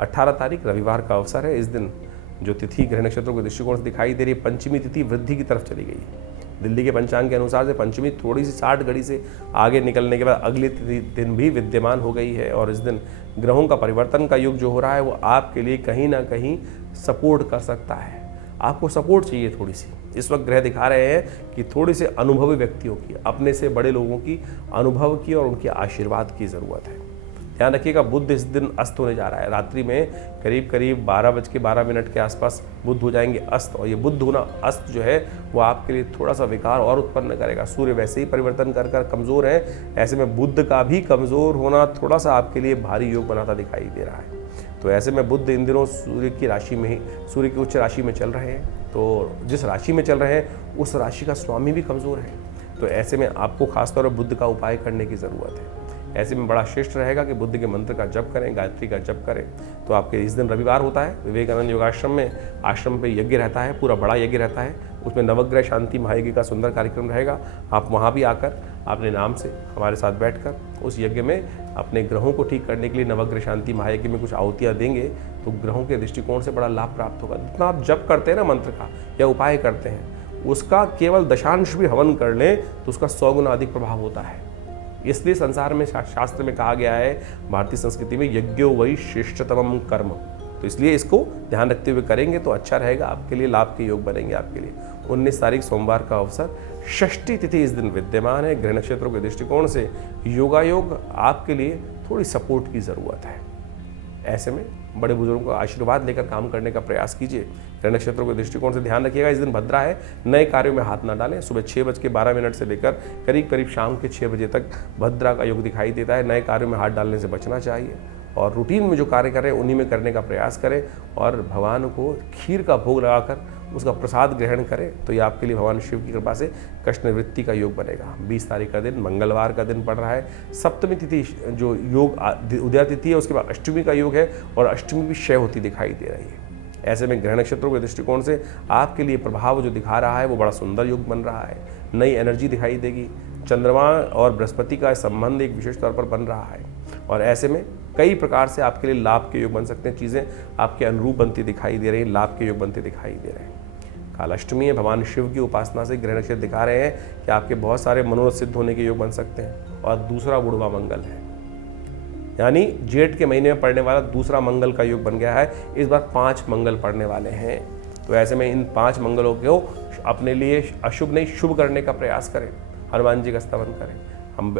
18 तारीख रविवार का अवसर है। इस दिन जो तिथि ग्रह नक्षत्रों के दृष्टिकोण से दिखाई दे रही है, पंचमी तिथि वृद्धि की तरफ चली गई है। दिल्ली के पंचांग के अनुसार से पंचमी थोड़ी सी 60 घड़ी से आगे निकलने के बाद अगले दिन भी विद्यमान हो गई है। और इस दिन ग्रहों का परिवर्तन का युग जो हो रहा है वो आपके लिए कहीं ना कहीं सपोर्ट कर सकता है। आपको सपोर्ट चाहिए थोड़ी सी। इस वक्त ग्रह दिखा रहे हैं कि थोड़ी से अनुभवी व्यक्तियों की, अपने से बड़े लोगों की अनुभव की और उनके आशीर्वाद की ज़रूरत है। ध्यान रखिएगा, बुध इस दिन अस्त होने जा रहा है। रात्रि में करीब 12:12 के आसपास बुध हो जाएंगे अस्त। और ये बुध होना अस्त जो है वो आपके लिए थोड़ा सा विकार और उत्पन्न करेगा। सूर्य वैसे ही परिवर्तन कर कर कमज़ोर है, ऐसे में बुध का भी कमज़ोर होना थोड़ा सा आपके लिए भारी योग बनाता दिखाई दे रहा है। तो ऐसे में बुध इन दिनों सूर्य की राशि में ही, सूर्य की उच्च राशि में चल रहे हैं। तो जिस राशि में चल रहे हैं उस राशि का स्वामी भी कमज़ोर है। तो ऐसे में आपको खासतौर पर बुध का उपाय करने की ज़रूरत है। ऐसे में बड़ा श्रेष्ठ रहेगा कि बुद्ध के मंत्र का जप करें, गायत्री का जप करें। तो आपके इस दिन रविवार होता है, विवेकानंद योगाश्रम में आश्रम पे यज्ञ रहता है, पूरा बड़ा यज्ञ रहता है। उसमें नवग्रह शांति महायज्ञ का सुंदर कार्यक्रम रहेगा। आप वहाँ भी आकर अपने नाम से हमारे साथ बैठकर उस यज्ञ में अपने ग्रहों को ठीक करने के लिए नवग्रह शांति महायज्ञ में कुछ आहुतियाँ देंगे तो ग्रहों के दृष्टिकोण से बड़ा लाभ प्राप्त होगा। जितना आप जप करते हैं ना मंत्र का या उपाय करते हैं, उसका केवल दशांश भी हवन कर लें तो उसका 100 गुना अधिक प्रभाव होता है। इसलिए संसार में शास्त्र में कहा गया है, भारतीय संस्कृति में, यज्ञो वही श्रेष्ठतमम कर्म। तो इसलिए इसको ध्यान रखते हुए करेंगे तो अच्छा रहेगा, आपके लिए लाभ के योग बनेंगे। आपके लिए 19 तारीख सोमवार का अवसर, षष्ठी तिथि इस दिन विद्यमान है। ग्रह नक्षत्रों के दृष्टिकोण से योगायोग आपके लिए थोड़ी सपोर्ट की ज़रूरत है। ऐसे में बड़े बुजुर्गों का आशीर्वाद लेकर काम करने का प्रयास कीजिए। ग्रह नक्षत्रों के दृष्टिकोण से ध्यान रखिएगा, इस दिन भद्रा है, नए कार्यों में हाथ ना डालें। सुबह 6:12 से लेकर करीब शाम के 6 बजे तक भद्रा का योग दिखाई देता है। नए कार्यों में हाथ डालने से बचना चाहिए और रूटीन में जो कार्य करें उन्हीं में करने का प्रयास करें और भगवान को खीर का भोग लगाकर उसका प्रसाद ग्रहण करें तो ये आपके लिए भगवान शिव की कृपा से कष्ट निवृत्ति का योग बनेगा। 20 तारीख का दिन मंगलवार का दिन पड़ रहा है। सप्तमी तिथि जो योग उदया तिथि है उसके बाद अष्टमी का योग है और अष्टमी भी क्षय होती दिखाई दे रही है। ऐसे में ग्रह नक्षत्रों के दृष्टिकोण से आपके लिए प्रभाव जो दिखा रहा है वो बड़ा सुंदर योग बन रहा है। नई एनर्जी दिखाई देगी। चंद्रमा और बृहस्पति का संबंध एक विशेष तौर पर बन रहा है और ऐसे में कई प्रकार से आपके लिए लाभ के योग बन सकते हैं। चीज़ें आपके अनुरूप बनती दिखाई दे रही हैं, लाभ के योग बनते दिखाई दे रहे हैं। काल अष्टमी है, भगवान शिव की उपासना से ग्रह नक्षत्र दिखा रहे हैं कि आपके बहुत सारे मनोरथ सिद्ध होने के योग बन सकते हैं। और दूसरा बुढ़वा मंगल है, यानी जेठ के महीने में पड़ने वाला दूसरा मंगल का योग बन गया है। इस बार 5 मंगल पड़ने वाले हैं। तो ऐसे में इन 5 मंगलों को अपने लिए अशुभ नहीं शुभ करने का प्रयास करें। हनुमान जी का स्तवन करें,